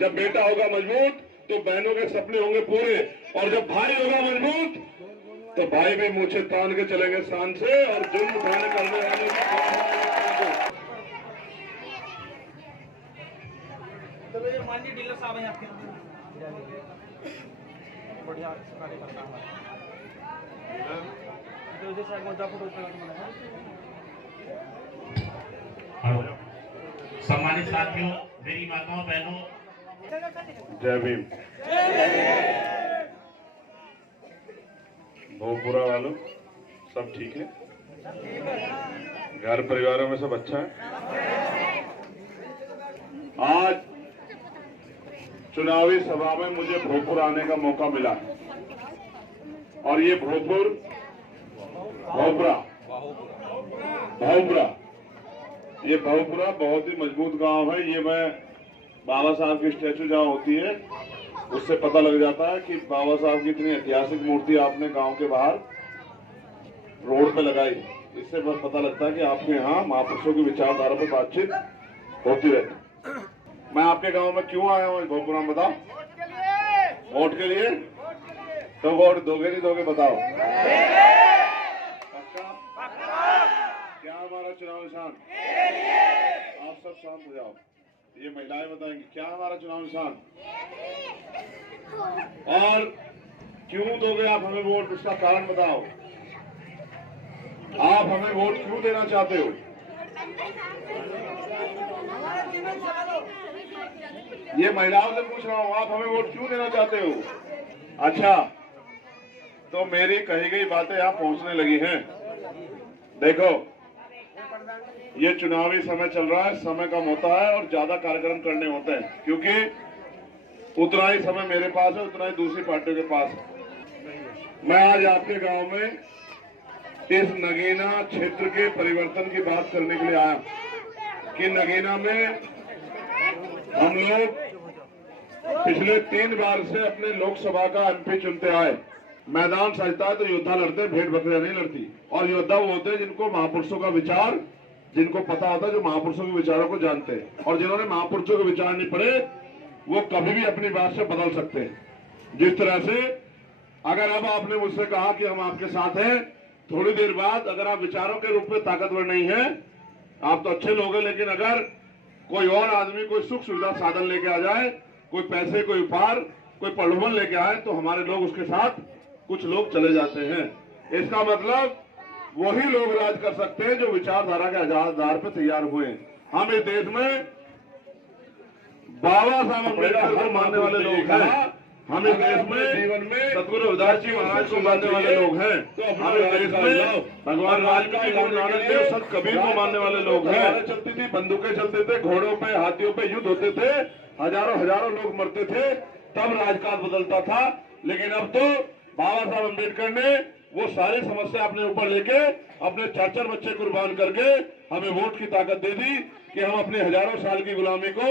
जब बेटा होगा मजबूत तो बहनों के सपने होंगे पूरे, और जब भाई होगा मजबूत तो भाई भी मूछे तान के चलेंगे शान से, और जुल्म उठाने करने वालों की। तो ये माननीय डीलर साहब हैं आपके बढ़िया कार्यकर्ता हमारे तो जैसे मुजफ्फरपुर सम्मानित साथियों, मेरी माताओं बहनों, जय भीम। भोजपुरा वालों सब ठीक है? घर परिवारों में सब अच्छा है? आज चुनावी सभा में मुझे भोजपुर आने का मौका मिला और ये ये भोजपुरा बहुत ही मजबूत गांव है। ये मैं बाबा साहब की स्टैचू जहाँ होती है उससे पता लग जाता है कि बाबा साहब की इतनी ऐतिहासिक मूर्ति आपने गांव के बाहर रोड पे लगाई। इससे पता लगता है कि आपके यहाँ महापुरुषों की विचारधारा पर बातचीत होती रहती। मैं आपके गांव में क्यों आया हूँ भोजपुरा में बताओ? वोट के लिए। तो वोट दोगे नहीं दोगे बताओ? क्या हमारा चुनाव निशान? आप सब शांत हो जाओ, ये महिलाएं बताएंगी क्या हमारा चुनाव निशान और क्यों दोगे आप हमें वोट, इसका कारण बताओ। आप हमें वोट क्यों देना चाहते हो? ये महिलाओं से पूछ रहा हूँ, आप हमें वोट क्यों देना चाहते हो? अच्छा, तो मेरी कही गई बातें यहाँ पहुंचने लगी हैं। देखो, ये चुनावी समय चल रहा है, समय कम होता है और ज्यादा कार्यक्रम करने होते हैं, क्योंकि उतना ही समय मेरे पास है, उतना ही दूसरी पार्टियों के पास है। मैं आज आपके गांव में इस नगीना क्षेत्र के परिवर्तन की बात करने के लिए आया कि नगीना में हम लोग पिछले 3 बार से अपने लोकसभा का एमपी चुनते आए। मैदान सजता है तो योद्धा लड़ते, भेड़ बकरियां नहीं लड़ती। और योद्धा वो होते हैं जिनको महापुरुषों का विचार, जिनको पता होता है, जो महापुरुषों के विचारों को जानते हैं, और जिन्होंने महापुरुषों के विचार नहीं पढ़े वो कभी भी अपनी बात से बदल सकते हैं। जिस तरह से अगर अब आपने मुझसे कहा कि हम आपके साथ हैं, थोड़ी देर बाद अगर आप विचारों के रूप में ताकतवर नहीं है, आप तो अच्छे लोग हैं, लेकिन अगर कोई और आदमी कोई सुख सुविधा साधन लेके आ जाए, कोई पैसे, कोई उपहार, कोई प्रलोभन लेके आए, तो हमारे लोग उसके साथ कुछ लोग चले जाते हैं। इसका मतलब वही लोग राज कर सकते हैं जो विचारधारा के आधार पर तैयार हुए। हम इस देश में बाबा साहब अम्बेडकर को मानने वाले लोग हैं। हम इस देश में जीवन में सतगुरु रविदास जी महाराज को मानने वाले लोग हैं। हम इस देश में भगवान वाल्मीकि, गुरु नानक देव, संत कबीर को मानने वाले लोग हैं। चलती थी, बंदूकें चलते थे, घोड़ों पे, हाथियों पे युद्ध होते थे, हजारों लोग मरते थे, तब राजकाज बदलता था। लेकिन अब तो बाबा साहब अम्बेडकर ने वो सारी समस्या अपने ऊपर लेके अपने 4 बच्चे कुर्बान करके हमें वोट की ताकत दे दी कि हम अपने हजारों साल की गुलामी को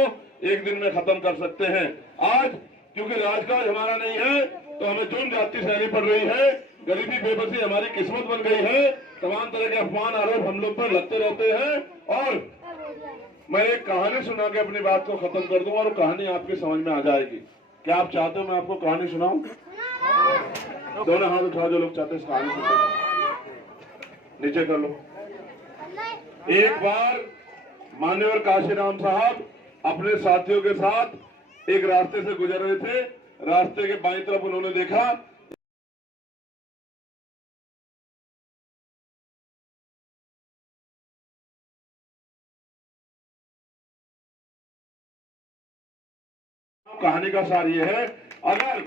एक दिन में खत्म कर सकते हैं। आज क्योंकि राजकाज हमारा नहीं है तो हमें जुर्म जाति सहनी पड़ रही है, गरीबी बेबसी हमारी किस्मत बन गई है, तमाम तरह के अपमान आरोप हम लोग पर लगते रहते हैं। और मैं एक कहानी सुना के अपनी बात को खत्म कर दूं और कहानी आपके समझ में आ जाएगी। क्या आप चाहते हो मैं आपको कहानी सुनाऊं? दोनों हाथ उठा जो लोग चाहते हैं कहानी सुनते, नीचे कर लो। एक बार मान्यवर काशीराम साहब अपने साथियों के साथ एक रास्ते से गुजर रहे थे। रास्ते के बाईं तरफ उन्होंने देखा कहानी का सार ये है, अगर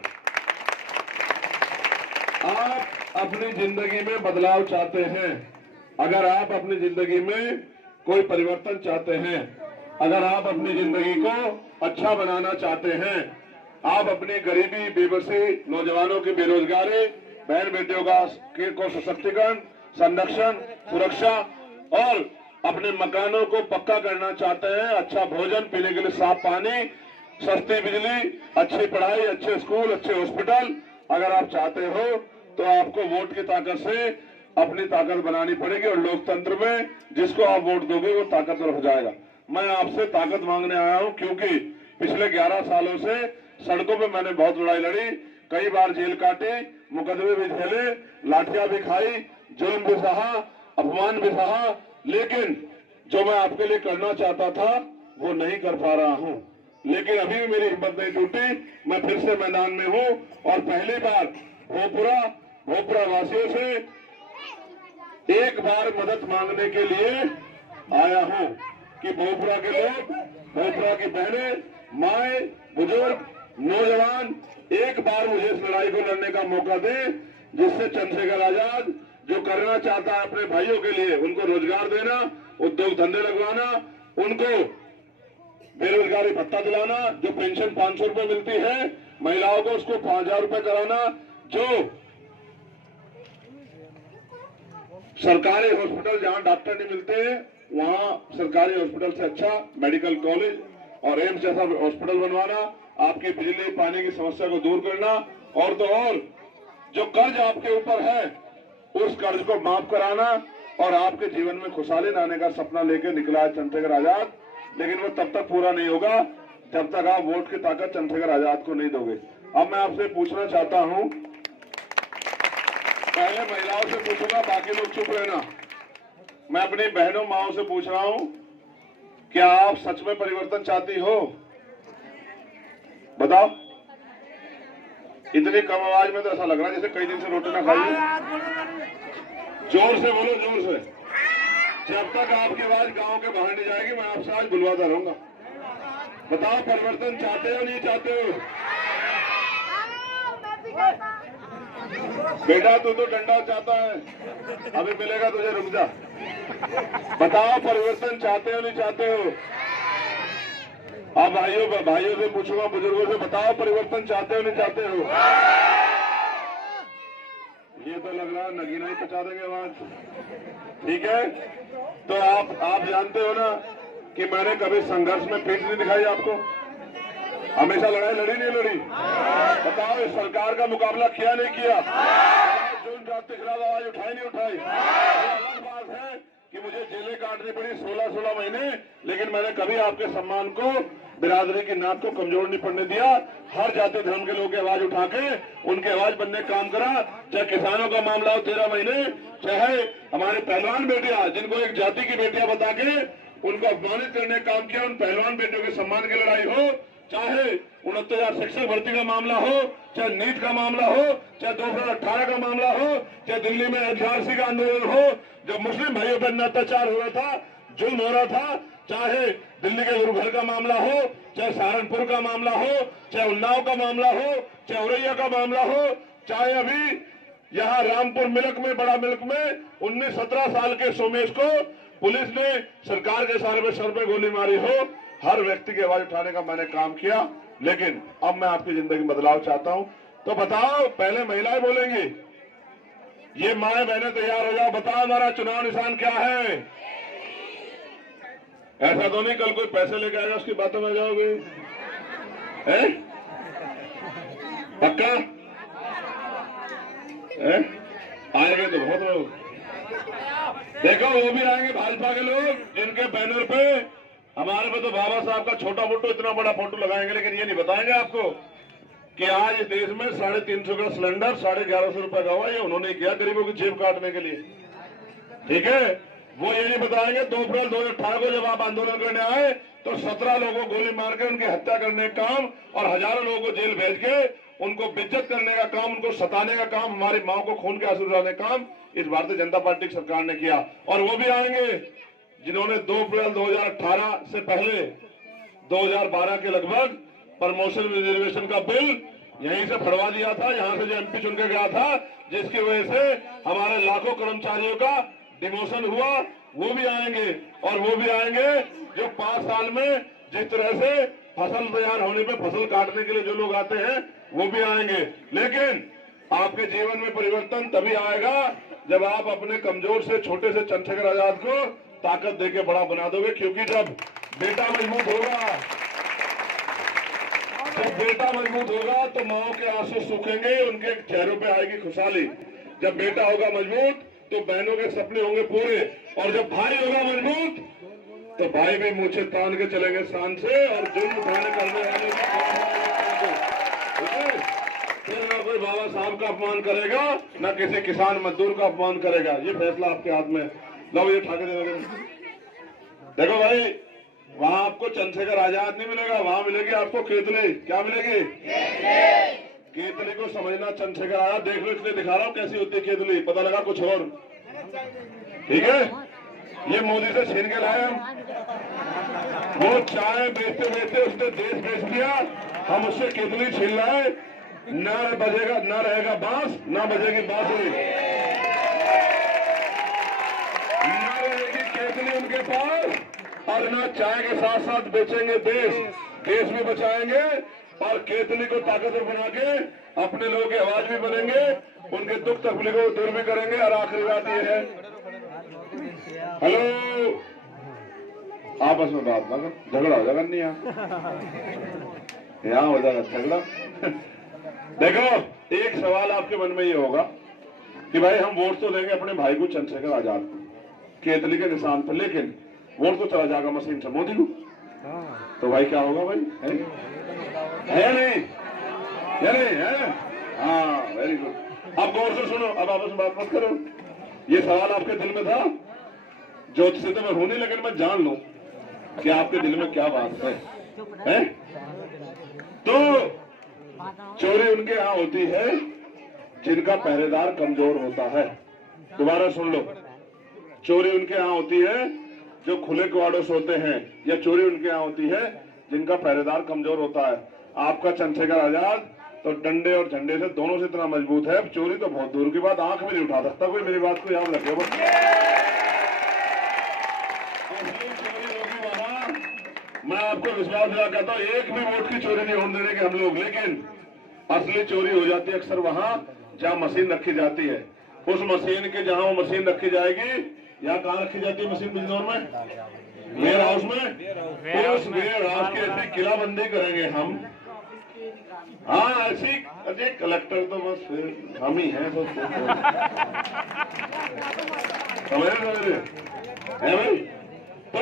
आप अपनी जिंदगी में बदलाव चाहते हैं, अगर आप अपनी जिंदगी में कोई परिवर्तन चाहते हैं, अगर आप अपनी जिंदगी को अच्छा बनाना चाहते हैं, आप अपनी गरीबी, बेबसी, नौजवानों की बेरोजगारी, बहन बेटियों को सशक्तिकरण, संरक्षण, सुरक्षा और अपने मकानों को पक्का करना चाहते हैं, अच्छा भोजन, पीने के लिए साफ पानी, सस्ती बिजली, अच्छी पढ़ाई, अच्छे स्कूल, अच्छे हॉस्पिटल अगर आप चाहते हो तो आपको वोट की ताकत से अपनी ताकत बनानी पड़ेगी। और लोकतंत्र में जिसको आप वोट दोगे वो ताकतवर हो जाएगा। मैं आपसे ताकत मांगने आया हूं क्योंकि पिछले 11 सालों से सड़कों पे मैंने बहुत लड़ाई लड़ी, कई बार जेल काटे, मुकदमे भी झेले, लाठियां भी खाई, जुल्म भी सहा, अपमान भी सहा, लेकिन जो मैं आपके लिए करना चाहता था वो नहीं कर पा रहा हूं। लेकिन अभी भी मेरी हिम्मत नहीं टूटी, मैं फिर से मैदान में हूं और पहली बार भोपुरा वासियों से एक बार मदद मांगने के लिए आया हूं कि भोपुरा के लोग, भोपुरा की बहनें, माए, बुजुर्ग, नौजवान एक बार मुझे इस लड़ाई को लड़ने का मौका दें, जिससे चंद्रशेखर आजाद जो करना चाहता है अपने भाइयों के लिए, उनको रोजगार देना, उद्योग धंधे लगवाना, उनको बेरोजगारी भत्ता दिलाना, जो पेंशन 500 रुपए मिलती है महिलाओं को उसको 5000 रुपए कराना, जो सरकारी हॉस्पिटल जहां डॉक्टर नहीं मिलते वहां सरकारी हॉस्पिटल से अच्छा मेडिकल कॉलेज और एम्स जैसा हॉस्पिटल बनवाना, आपकी बिजली पानी की समस्या को दूर करना, और तो और जो कर्ज आपके ऊपर है उस कर्ज को माफ कराना और आपके जीवन में खुशहाली लाने का सपना लेकर निकला है चंद्रशेखर आजाद। लेकिन वो तब तक पूरा नहीं होगा जब तक आप वोट की ताकत चंद्रशेखर आजाद को नहीं दोगे। अब मैं आपसे पूछना चाहता हूं, पहले महिलाओं से पूछूंगा, बाकी लोग चुप रहना। मैं अपनी बहनों माओं से पूछ रहा हूं, क्या आप सच में परिवर्तन चाहती हो? बताओ। इतनी कम आवाज में तो ऐसा लग रहा है जैसे कई दिन से रोटी ना खाई है। जोर से बोलो, जोर से। जब तक आपकी आवाज गांव के बाहर नहीं जाएगी मैं आपसे आज बुलवाता रहूंगा। बताओ, परिवर्तन चाहते हो नहीं चाहते हो? बेटा तू तो डंडा चाहता है, अभी मिलेगा तुझे, रुक जा। बताओ, परिवर्तन चाहते हो नहीं चाहते हो? अब भाइयों से पूछूंगा, बुजुर्गों से, बताओ परिवर्तन चाहते हो नहीं चाहते हो? ये तो लग रहा है नगीना ही पचा देंगे आवाज। ठीक है, तो आप जानते हो ना कि मैंने कभी संघर्ष में पीठ नहीं दिखाई आपको, हमेशा लड़ाई लड़ी नहीं लड़ी। बताओ, इस सरकार का मुकाबला किया नहीं किया? जून जात के खिलाफ आवाज उठाई नहीं उठाई? अलग बात है कि मुझे जेलें काटनी पड़ी 16 महीने, लेकिन मैंने कभी आपके सम्मान को, बिरादरी की नाक को कमजोर नहीं पड़ने दिया। हर जाति धर्म के लोगों की आवाज उठा के उनके आवाज बनने का काम करा। चाहे किसानों का मामला हो 13 महीने, चाहे हमारे पहलवान बेटियां जिनको एक जाति की बेटियां बता के उनको अपमानित करने का काम किया, उन पहलवान बेटियों के सम्मान की लड़ाई हो, चाहे 69,000 शिक्षक भर्ती का मामला हो, चाहे नीट का मामला हो, चाहे 2018 का मामला हो, चाहे दिल्ली में एचआरसी का आंदोलन हो, जब मुस्लिम भाइयों पर अत्याचार हो रहा था, जुल्म हो रहा था, चाहे दिल्ली के गुरुघर का मामला हो, चाहे सहारनपुर का मामला हो, चाहे उन्नाव का मामला हो, चाहे औरैया का मामला हो, चाहे अभी यहाँ रामपुर मिल्क में, बड़ा मिल्क में 19-17 साल के सोमेश को पुलिस ने सरकार के सहारे में सर पे गोली मारी हो, हर व्यक्ति की आवाज उठाने का मैंने काम किया। लेकिन अब मैं आपकी जिंदगी में बदलाव चाहता हूं, तो बताओ, पहले महिलाएं बोलेंगी। ये माए बहनें तैयार हो जाओ, बताओ हमारा चुनाव निशान क्या है? ऐसा तो नहीं कल कोई पैसे लेके आएगा उसकी बातों में जाओगे? हैं? पक्का? आएंगे तो बहुत लोग, देखो वो भी आएंगे भाजपा के लोग, जिनके बैनर पे हमारे पे तो बाबा साहब का छोटा फोटो, इतना बड़ा फोटो लगाएंगे, लेकिन ये नहीं बताएंगे आपको कि आज इस देश में 350 का सिलेंडर 1150 रुपए का हुआ। ये उन्होंने किया गरीबों की जेब काटने के लिए। ठीक है, वो ये नहीं बताएंगे 2 अप्रैल 2018 को जब आप आंदोलन करने आए तो 17 लोगों को गोली मार के उनकी हत्या करने का काम और हजारों लोगों को जेल भेज के उनको बेइज्जत करने का काम, उनको सताने का काम, हमारी माओ को खून के आंसू बहाने का काम इस भारतीय जनता पार्टी की सरकार ने किया। और वो भी आएंगे जिन्होंने 2 अप्रैल 2018 से पहले 2012 के लगभग प्रमोशन रिजर्वेशन का बिल यहीं से फड़वा दिया था, यहां से जो एमपी चुन के गया था, जिसकी वजह से हमारे लाखों कर्मचारियों का डिमोशन हुआ। वो भी आएंगे, और वो भी आएंगे जो 5 साल में जिस तरह से फसल तैयार होने पे फसल काटने के लिए जो लोग आते हैं वो भी आएंगे। लेकिन आपके जीवन में परिवर्तन तभी आएगा जब आप अपने कमजोर से, छोटे से चंद्रशेखर आजाद को ताकत देके बड़ा बना दोगे। क्योंकि जब बेटा मजबूत होगा तो माओ के आंसू सूखेंगे, उनके चेहरों पे आएगी खुशहाली। जब बेटा होगा मजबूत तो बहनों के सपने होंगे पूरे, और जब भाई होगा मजबूत तो भाई भी मुझे तान के चलेंगे शान से, और जुल्म उठाने करने वाले फिर ना कोई बाबा साहब का अपमान करेगा, ना किसी किसान मजदूर का अपमान करेगा। ये फैसला आपके हाथ में। लो ये ठाके दे। देखो भाई, वहां आपको चंद्रशेखर आजाद नहीं मिलेगा, वहां मिलेगी आपको केतली। क्या मिलेगी? केतली को समझना चंद्रशेखर आजाद। देख लो, इसलिए दिखा रहा हूँ कैसी होती है केतली, पता लगा कुछ और। ठीक है, ये मोदी से छीन के लाए हम। वो चाय बेचते बेचते उसने देश बेच दिया, हम उससे केतली छीन लाए। न बजेगा, न रहेगा बांस, न बजेगी बांसुरी, न रहेगी केतली उनके पास, और न चाय के साथ साथ बेचेंगे देश। देश भी बचाएंगे और केतली को ताकतवर बना के अपने लोगों की आवाज भी बनेंगे, उनके दुख तकलीफों को दूर भी करेंगे। और आखिरी बात ये है, हेलो, आपस में बात ना कर, झगड़ा हो जाएगा नहीं यहाँ हो जाएगा झगड़ा। देखो, एक सवाल आपके मन में ये होगा कि भाई हम वोट तो देंगे अपने भाई को चंद्रशेखर आजाद को केतली के निशान पर, लेकिन वोट तो चला जाएगा मशीन से मोदी को, तो भाई क्या होगा भाई? है नहीं? है? हाँ, वेरी गुड। अब गौर से सुनो, अब आपस में बात मत करो। ये सवाल आपके दिल में था, ज्योतिष से तो मैं हूं नहीं, लेकिन मैं जान लूं कि आपके दिल में क्या बात है? तो चोरी उनके यहाँ होती है जिनका पहरेदार कमजोर होता है। दोबारा सुन लो, चोरी उनके यहाँ होती है जो खुले कुआड़ों सोते हैं, या चोरी उनके यहाँ होती है जिनका पहरेदार कमजोर होता है। आपका चंद्रशेखर आजाद तो डंडे और झंडे से दोनों से इतना मजबूत है, चोरी तो बहुत दूर की बात, आंख में नहीं उठा सकता कोई। मेरी बात को याद रखे। मैं आपको विश्वास दिला कहता हूँ, एक भी वोट की चोरी नहीं होने देंगे हम लोग, लेकिन असली चोरी हो जाती है अक्सर वहां जहां मशीन रखी जाती है। उस मशीन के जहां वो मशीन रखी जाएगी, यहाँ कहाँ रखी जाती है मशीन? बिजनौर में, वेयर हाउस में। उस वेयर हाउस की ऐसी किलाबंदी करेंगे हम। हाँ, ऐसी, अरे कलेक्टर तो बस हम ही हैं, समझे है भाई? तो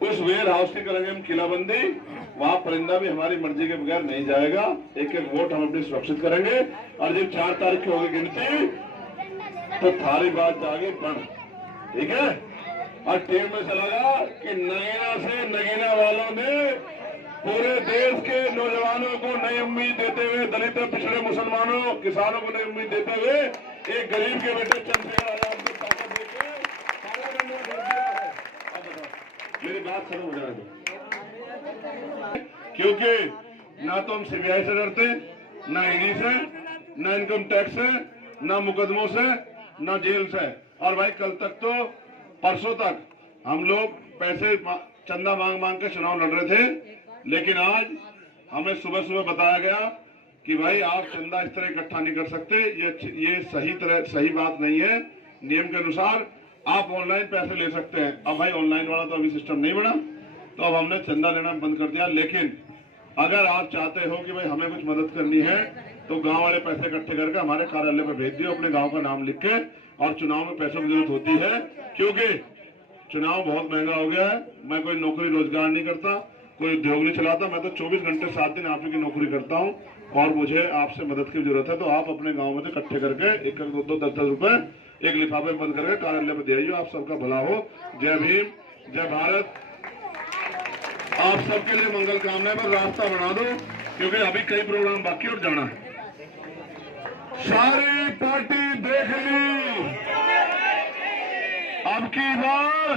उस वेयर हाउस की करेंगे हम किलाबंदी, वहां परिंदा भी हमारी मर्जी के बगैर नहीं जाएगा। एक एक वोट हम अपनी सुरक्षित करेंगे, और जब 4 तारीख की होगी गिनती तो थारी बात जाएगी बंद। ठीक है? और टीम में चला गया कि नगीना से नगीना वालों ने पूरे देश के नौजवानों को नई उम्मीद देते हुए, दलित पिछड़े मुसलमानों किसानों को नई उम्मीद देते हुए, एक गरीब के बेटे चंद्रशेखर आजाद को ताकत देकर काला झंडा भेज दिया है। अब बताओ, मेरी बात खत्म हो जाएगी, क्योंकि ना तो हम सीबीआई से डरते, ना ईडी से, ना इनकम टैक्स से, ना मुकदमों से, ना जेल से। और भाई कल तक तो, परसों तक हम लोग पैसे चंदा मांग मांग के चुनाव लड़ रहे थे, लेकिन आज हमें सुबह सुबह बताया गया कि भाई आप चंदा इस तरह इकट्ठा नहीं कर सकते, ये सही बात नहीं है। नियम के अनुसार आप ऑनलाइन पैसे ले सकते हैं। अब भाई ऑनलाइन वाला तो अभी सिस्टम नहीं बना, तो अब हमने चंदा लेना बंद कर दिया। लेकिन अगर आप चाहते हो कि भाई हमें कुछ मदद करनी है, तो गांव वाले पैसे इकट्ठे करके हमारे कार्यालय पर भेज दियो, अपने गांव का नाम लिख के। और चुनाव में पैसों की जरूरत होती है, क्योंकि चुनाव बहुत महंगा हो गया है। मैं कोई नौकरी रोजगार नहीं करता, कोई उद्योग नहीं चलाता, मैं तो 24 घंटे 7 दिन आप ही की नौकरी करता हूँ, और मुझे आपसे मदद की जरूरत है। तो आप अपने गांव में से इकट्ठे करके 1-1, 2-2, 10-10 रुपए एक लिफाफे में बंद करके कार्यालय में दे आइए। आप सबका भला हो। जय भीम, जय भारत। आप सबके लिए मंगल कामना पर रास्ता बना दो, क्योंकि अभी कई प्रोग्राम बाकी और जाना है। सारी पार्टी देख ली, अब की बार,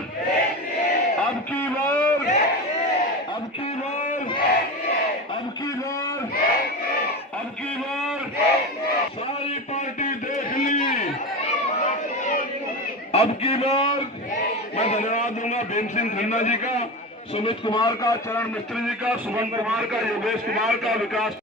अब की बार, अब की बार, अब की बार, अब की बार सारी पार्टी देख ली। अब की बार मैं धन्यवाद दूंगा भीम सिंह खन्ना जी का, सुमित कुमार का, चरण मिस्त्री जी का, सुमन कुमार का, योगेश कुमार का, विकास